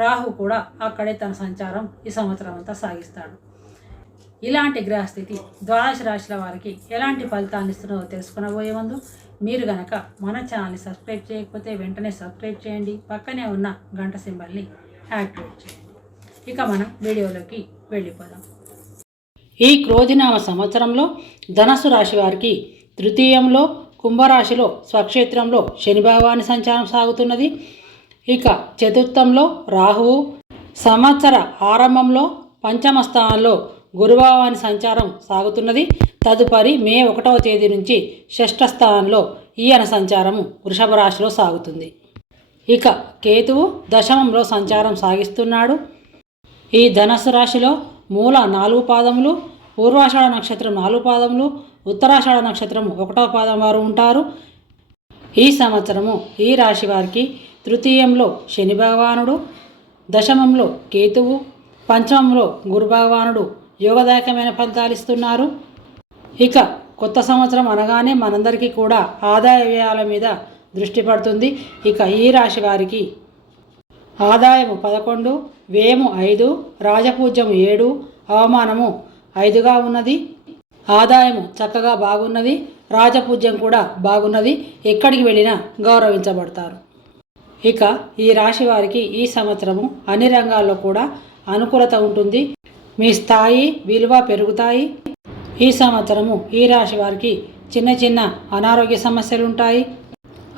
రాహు కూడా అక్కడే తన సంచారం ఈ సంవత్సరం అంతా సాగిస్తాడు. ఇలాంటి గ్రహస్థితి ద్వాదశ రాశుల వారికి ఎలాంటి ఫలితాన్ని ఇస్తున్నదో తెలుసుకునబోయే ముందు మీరు గనక మన ఛానల్ని సబ్స్క్రైబ్ చేయకపోతే వెంటనే సబ్స్క్రైబ్ చేయండి. పక్కనే ఉన్న గంట సింబల్ని యాక్టివేట్ చేయండి. ఇక మనం వీడియోలోకి వెళ్ళిపోదాం. ఈ క్రోధినామ సంవత్సరంలో ధనస్సు రాశి వారికి తృతీయంలో కుంభరాశిలో స్వక్షేత్రంలో శని భగవాని సంచారం సాగుతున్నది. ఇక చతుర్థంలో రాహువు. సంవత్సర ఆరంభంలో పంచమ స్థానంలో గురుభావాని సంచారం సాగుతున్నది. తదుపరి మే ఒకటవ తేదీ నుంచి షష్ఠ స్థానంలో ఈయన సంచారము వృషభ రాశిలో సాగుతుంది. ఇక కేతువు దశమంలో సంచారం సాగిస్తున్నాడు. ఈ ధనస్సు రాశిలో మూల నాలుగు పాదములు పూర్వాషాఢ నక్షత్రం నాలుగు పాదములు ఉత్తరాషాఢ నక్షత్రం ఒకటవ పాదం వారు ఉంటారు. ఈ సంవత్సరము ఈ రాశి వారికి తృతీయంలో శని భగవానుడు దశమంలో కేతువు పంచమంలో గురు భగవానుడు యోగదాయకమైన ఫలితాలు ఇస్తున్నారు. ఇక కొత్త సంవత్సరం అనగానే మనందరికీ కూడా ఆదాయ వ్యయాల మీద దృష్టి పడుతుంది. ఇక ఈ రాశి వారికి ఆదాయము పదకొండు వ్యయము ఐదు రాజపూజ్యము ఏడు అవమానము ఐదుగా ఉన్నది. ఆదాయము చక్కగా బాగున్నది. రాజపూజ్యం కూడా బాగున్నది. ఎక్కడికి వెళ్ళినా గౌరవించబడతారు. ఇక ఈ రాశి వారికి ఈ సంవత్సరము అన్ని రంగాల్లో కూడా అనుకూలత ఉంటుంది. మీ స్థాయి విలువ పెరుగుతాయి. ఈ సంవత్సరము ఈ రాశి వారికి చిన్న చిన్న అనారోగ్య సమస్యలు ఉంటాయి.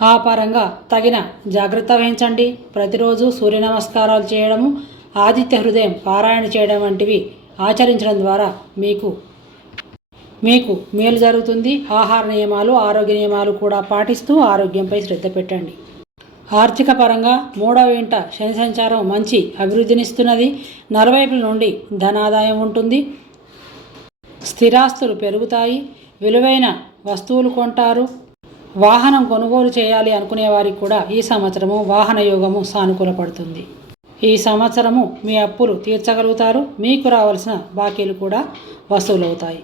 ఆ పరంగా తగిన జాగ్రత్త వహించండి. ప్రతిరోజు సూర్య నమస్కారాలు చేయడము ఆదిత్య హృదయం పారాయణ చేయడం వంటివి ఆచరించడం ద్వారా మీకు మీకు మేలు జరుగుతుంది. ఆహార నియమాలు ఆరోగ్య నియమాలు కూడా పాటిస్తూ ఆరోగ్యంపై శ్రద్ధ పెట్టండి. ఆర్థిక పరంగా మూడవ ఇంట శని సంచారం మంచి అభివృద్ధినిస్తున్నది. నలువైపుల నుండి ధనాదాయం ఉంటుంది. స్థిరాస్తులు పెరుగుతాయి. విలువైన వస్తువులు కొంటారు. వాహనం కొనుగోలు చేయాలి అనుకునే వారికి కూడా ఈ సంవత్సరము వాహన యోగము సానుకూలపడుతుంది. ఈ సంవత్సరము మీ అప్పులు తీర్చగలుగుతారు. మీకు రావాల్సిన బాకీలు కూడా వసూలవుతాయి.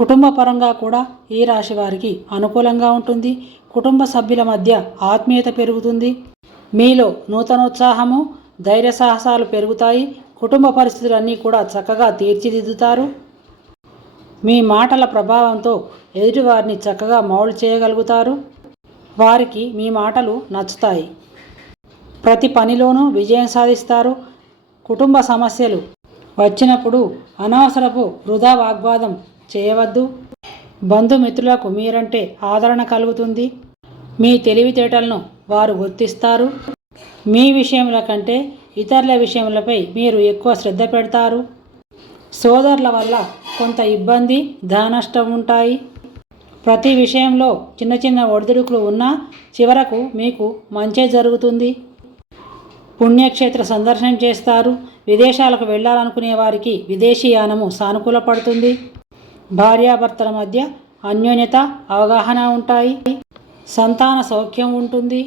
కుటుంబ పరంగా కూడా ఈ రాశి వారికి అనుకూలంగా ఉంటుంది. కుటుంబ సభ్యుల మధ్య ఆత్మీయత పెరుగుతుంది. మీలో నూతనోత్సాహము ధైర్య సాహసాలు పెరుగుతాయి. కుటుంబ పరిస్థితులన్నీ కూడా చక్కగా తీర్చిదిద్దుతారు. మీ మాటల ప్రభావంతో ఎదుటివారిని చక్కగా మౌలు చేయగలుగుతారు. వారికి మీ మాటలు నచ్చుతాయి. ప్రతి పనిలోనూ విజయం సాధిస్తారు. కుటుంబ సమస్యలు వచ్చినప్పుడు అనవసరపు వృధా వాగ్వాదం చేయవద్దు. బంధుమిత్రులకు మీరంటే ఆదరణ కలుగుతుంది. మీ తెలివితేటలను వారు గుర్తిస్తారు. మీ విషయముల కంటే ఇతరుల విషయములపై మీరు ఎక్కువ శ్రద్ధ పెడతారు. సోదరుల వల్ల కొంత ఇబ్బంది ధనష్టం ఉంటాయి. ప్రతి విషయంలో చిన్న చిన్న ఒడిదుడుకులు ఉన్నా చివరకు మీకు మంచే జరుగుతుంది. పుణ్యక్షేత్ర సందర్శనం చేస్తారు. విదేశాలకు వెళ్ళాలనుకునే వారికి విదేశీయానము సానుకూల పడుతుంది భార్యాభర్తల మధ్య అన్యోన్యత అవగాహన ఉంటాయి. సంతాన సౌఖ్యం ఉంటుంది.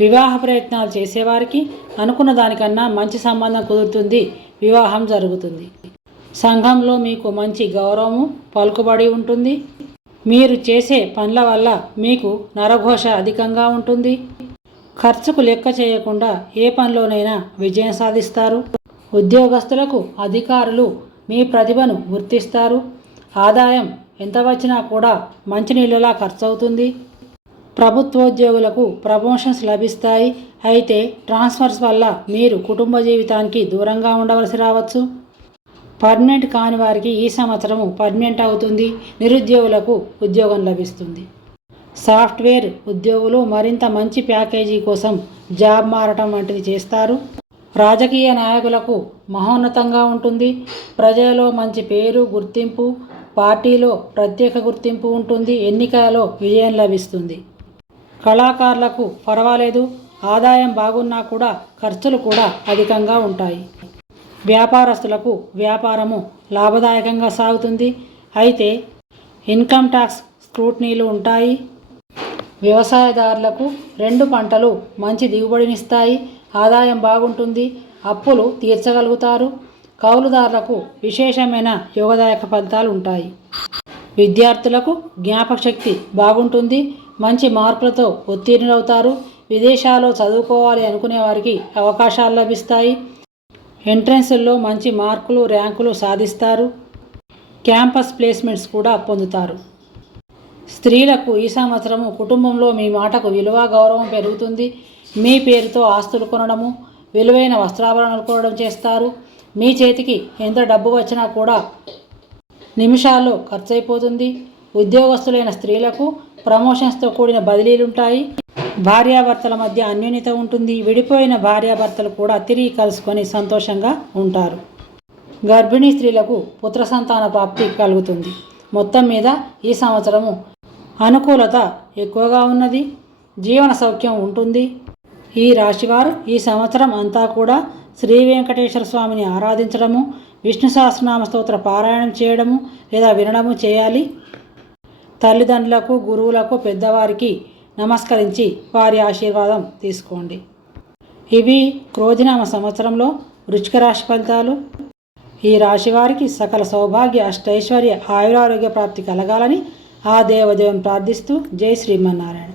వివాహ ప్రయత్నాలు చేసేవారికి అనుకున్న దానికన్నా మంచి సంబంధం కుదురుతుంది. వివాహం జరుగుతుంది. సంఘంలో మీకు మంచి గౌరవము పలుకుబడి ఉంటుంది. మీరు చేసే పనుల వల్ల మీకు నరఘోష అధికంగా ఉంటుంది. ఖర్చుకు లెక్క చేయకుండా ఏ పనిలోనైనా విజయం సాధిస్తారు. ఉద్యోగస్తులకు అధికారులు మీ ప్రతిభను గుర్తిస్తారు. ఆదాయం ఎంత వచ్చినా కూడా మంచినీళ్ళలా ఖర్చవుతుంది. ప్రభుత్వోద్యోగులకు ప్రమోషన్స్ లభిస్తాయి. అయితే ట్రాన్స్ఫర్స్ వల్ల మీరు కుటుంబ జీవితానికి దూరంగా ఉండవలసి రావచ్చు. పర్మనెంట్ కాని వారికి ఈ సంవత్సరము పర్మనెంట్ అవుతుంది. నిరుద్యోగులకు ఉద్యోగం లభిస్తుంది. సాఫ్ట్వేర్ ఉద్యోగులు మరింత మంచి ప్యాకేజీ కోసం జాబ్ మారటం వంటిది చేస్తారు. రాజకీయ నాయకులకు మహోన్నతంగా ఉంటుంది. ప్రజలలో మంచి పేరు గుర్తింపు పార్టీలో ప్రత్యేక గుర్తింపు ఉంటుంది ఎన్నికలలో విజయం లభిస్తుంది. కళాకారులకు పర్వాలేదు ఆదాయం బాగున్నా కూడా ఖర్చులు కూడా అధికంగా ఉంటాయి. వ్యాపారస్తులకు వ్యాపారము లాభదాయకంగా సాగుతుంది. అయితే ఇన్కమ్ ట్యాక్స్ స్క్రూట్నీలు ఉంటాయి. వ్యవసాయదారులకు రెండు పంటలు మంచి దిగుబడినిస్తాయి. ఆదాయం బాగుంటుంది అప్పులు తీర్చగలుగుతారు. కౌలుదారులకు విశేషమైన యోగదాయక ఫలితాలు ఉంటాయి. విద్యార్థులకు జ్ఞాపకశక్తి బాగుంటుంది. మంచి మార్కులతో ఉత్తీర్ణులవుతారు. విదేశాల్లో చదువుకోవాలి అనుకునే వారికి అవకాశాలు లభిస్తాయి. ఎంట్రన్స్ల్లో మంచి మార్కులు ర్యాంకులు సాధిస్తారు. క్యాంపస్ ప్లేస్మెంట్స్ కూడా పొందుతారు. స్త్రీలకు ఈ సంవత్సరము కుటుంబంలో మీ మాటకు విలువ గౌరవం పెరుగుతుంది. మీ పేరుతో ఆస్తులు కొనడము విలువైన వస్త్రాభరణాలు కొనడం చేస్తారు. మీ చేతికి ఎంత డబ్బు వచ్చినా కూడా నిమిషాల్లో ఖర్చు అయిపోతుంది ఉద్యోగస్తులైన స్త్రీలకు ప్రమోషన్స్తో కూడిన బదిలీలుంటాయి. భార్యాభర్తల మధ్య అన్యోన్యత ఉంటుంది. విడిపోయిన భార్యాభర్తలు కూడా తిరిగి కలుసుకొని సంతోషంగా ఉంటారు. గర్భిణీ స్త్రీలకు పుత్ర సంతాన ప్రాప్తి కలుగుతుంది. మొత్తం మీద ఈ సంవత్సరము అనుకూలత ఎక్కువగా ఉన్నది. జీవన సౌఖ్యం ఉంటుంది. ఈ రాశివారు ఈ సంవత్సరం అంతా కూడా శ్రీ వెంకటేశ్వర స్వామిని ఆరాధించడము విష్ణు సహస్రనామ స్తోత్ర పారాయణం చేయడము లేదా వినడము చేయాలి. తల్లిదండ్రులకు గురువులకు పెద్దవారికి నమస్కరించి వారి ఆశీర్వాదం తీసుకోండి. ఇవి క్రోధినామ సంవత్సరంలో వృచ్చిక రాశి ఫలితాలు. ఈ రాశి వారికి సకల సౌభాగ్య అష్టైశ్వర్య ఆయురారోగ్య ప్రాప్తి కలగాలని ఆ దేవదేవం ప్రార్థిస్తూ జై శ్రీమన్నారాయణ.